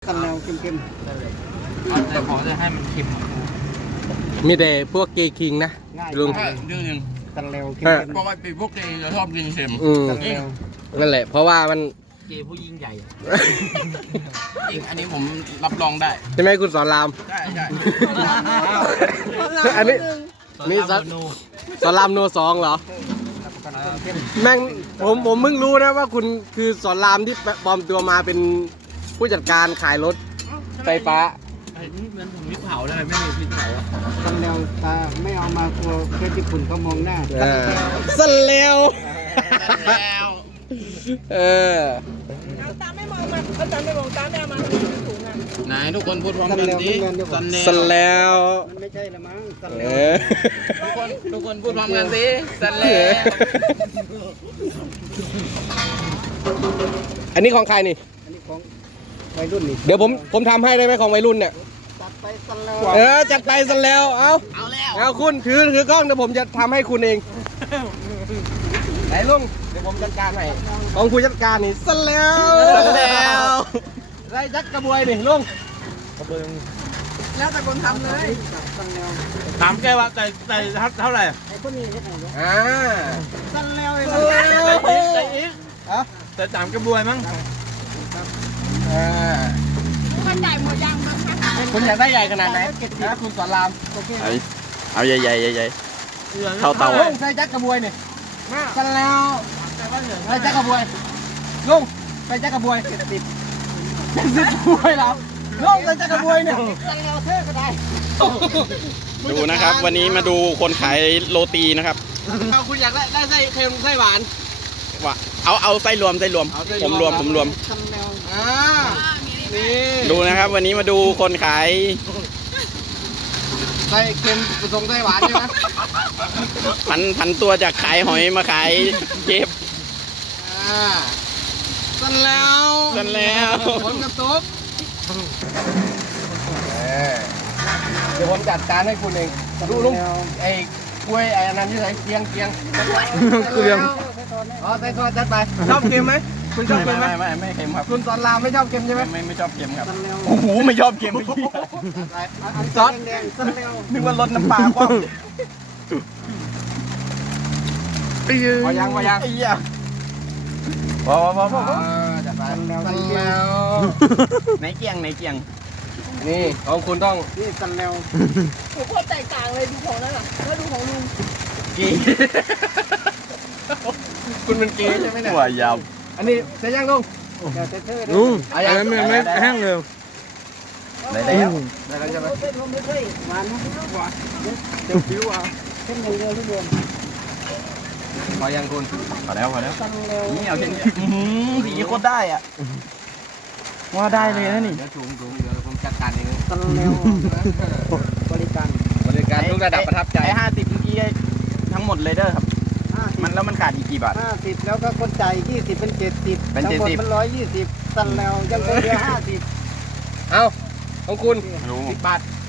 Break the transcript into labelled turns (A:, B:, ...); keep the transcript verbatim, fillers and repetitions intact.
A: สันแนวเค็ม
B: ๆแต่ขอจะให้มันเค็ม
C: มีแต่พวกเกย์คิงนะลุง
B: ใช่จริง
A: สันแนวเค็ม
B: ๆเพราะว่าปีพวกเกย์จะชอบกินเค็ม
C: อืม
A: สันแนว
C: นั่นแหละ เพราะว่ามัน
B: เกย์ผู้ยิ่งใหญ่จริงอันนี้ผมรับรองได้
C: ใช่ไหมคุณสอนราม
B: ใช่ใช่
C: อันนี้นี่สอนสอนรามโนสองเหรอ แม่งผมผมเพิ่งรู้นะว่าคุณคือสอนรามที่ปลอมตัวมาเป็นผู้จัดการขายรถไฟฟ้า
B: ไอ้นี่มันผมพริกเผาได้ไม่มีพริกเผาอ่ะ
A: สันแนวตาไม่เอามาตัวเพื่อญี่ปุ่นเขามองหน้า
C: เออสันเลว
B: แล้ว
C: เออ
D: ตาไม่มองมันเขาตาไม่มองตาไม่เอามาถุงอ่ะ
B: ไหนทุกคนพูดพร้อมกันดิสันแน
C: สัน
B: ว
C: แล้ว
A: มันไม่ใช่ละมั้งสัน
C: เอ
A: แนว
C: อ
B: ทุกคนทุกคนพูดพร้อมกันสิสันแนว
C: อันนี้ของใครนี่
A: อันนี้ของวัยรุ่นนี่
C: เดี๋ยวผมผมทำให้ได้ไหมของวัยรุ่นเนี่ย
A: ตัดไปสันแนว
C: เออจัดไปสันแล้ว เอา
B: เอาแล้ว
C: เอาคุณถือถือกล้องเดี๋ยวผมจะทำให้คุณเองไหนลุงเดี๋ยวผมจัดการให้ของคุณจัดการนี่สันแล้ว
B: สันแล้ว
C: ไรจักกระบวยนี่ลุง
D: แล้วแต่คนทำเลย
A: สันแนว
B: ถามแกว่าใส่ใส่เท่าไหร่
A: ไอ้พวกนี้เขาบอกว่า
C: อ่า
A: สันแนวเลย
C: เอ
A: นะ
C: อ
B: ใส่อีกใส่อีก
C: อ่ะ
B: ใส่สามกระบวยมั้ง
C: อ่า
D: มันจ่ายหมดยังมั้งคะ
C: คุณอยากได้ใหญ่ขนาดไหนนะคุณสอนราม
A: โอเค
E: เอาเอาใหญ่ใหญ่ใหญ่ๆเท่าเตา
C: ลุงใส่จักกระบวยนี่สันแล้วใส่จักกระบวยลุงใส่จักกระบวยเจ็ดสิบเจ็ดสิบกระบวยแล้วลุงใส่จักกระบวยเนี่ย
A: สันแนวเท่ก็ได้
E: ดูนะครับ วันนี้มาดูคนขายโรตีนะครับ
C: เอาคุณอยากได้ได้ไส้เค็มไส้หวาน
E: ว่าเอาเอาไส้รวมไส้รวม
C: เอาไส้รวม
E: ผมรวมผมรวม
A: สันแนว
C: อ่านี่
E: ดูนะครับ วันนี้มาดูคนขาย
C: ไส้เค็มผสมไส้หวานใช่ไหม
E: พันพันตัวจากขายหอยมาขายเก็บ
C: อ่าสั่นแล้ว
E: สั่นแล้ว
C: ผลกระทบเดี๋ยวผมจัดการให้คุณเองดูลุงไอ้กล้วยไอ้อันนั้นที่ใส่เกียงเกียงเกียงอ๋อใส่ซอสจัดไปชอบเค็มไหมคุณชอบเค็มไหม
E: ไม่ไม่ไม่เค็มครับ
C: คุณสอนรามไม่ชอบเค็มใช่ไหม
E: ไม่ไม่ชอบเค็มครับ
A: สันแนว
E: โอ้โหไม่ชอบเค็มไม่เหี้ย
C: ซอส
A: แดงๆสันแนว
E: นึกว่าลดน้ำปลาคว่ำ
C: พอยังพอยัง
E: ไอ้เหี้ยพอพอพอพอ
C: จัดไปสั่นแล้ว
E: ไหนเกียงไหนเกียง
C: นี่ของคุณต้อง
A: นี่สันแนว
D: โอ้โหแตกต่างเลยดูของนั่นอ่ะแล้วดูของลุง
C: กีคุณเป็นกีใช่ไหมเนี่ย
E: หัวยาว
C: อันนี้เสร็จยังลุง
A: แต่เท่ๆ
C: ลุงอันนั้นไม่ไม่แห้งเลย
E: ได้แล้ว
C: ได้แล้วใช่ไหม
A: เท่ๆไม่ค่อยหวานนะหวานเต็มผิวอ่ะเข้มอย่างเดียวทุกเดือน
C: พอยังคุณ
E: พอแล้วพอแล้ว
A: สันแนว
E: นี่เอาแค่นี้อื้อหือสีโคตรได้อ่ะว่าได้เลยนะนี่
C: เดี๋ยวถุงถุงเดี๋ยวผมจัดการเอง
A: สันแนวบริการ
C: บริการทุกระดับประทับใจ
E: ไอ้ห้าสิบเมื่อกี้ทั้งหมดเลยเด้อครับ
A: ห้าสิบ
E: มันแล้วมันขาดอีกกี่บาท
A: ห้าสิบแล้วก็คนจ่ายยี่สิบเป็นเจ็ดสิบ
E: เป็น
A: ทั้งหมด
E: เจ็ดสิบ
A: มันร้อยยี่สิบสันแนวยังคงเหลือห้าสิบ
C: เอาของคุณ
E: รู้
C: สิบบาท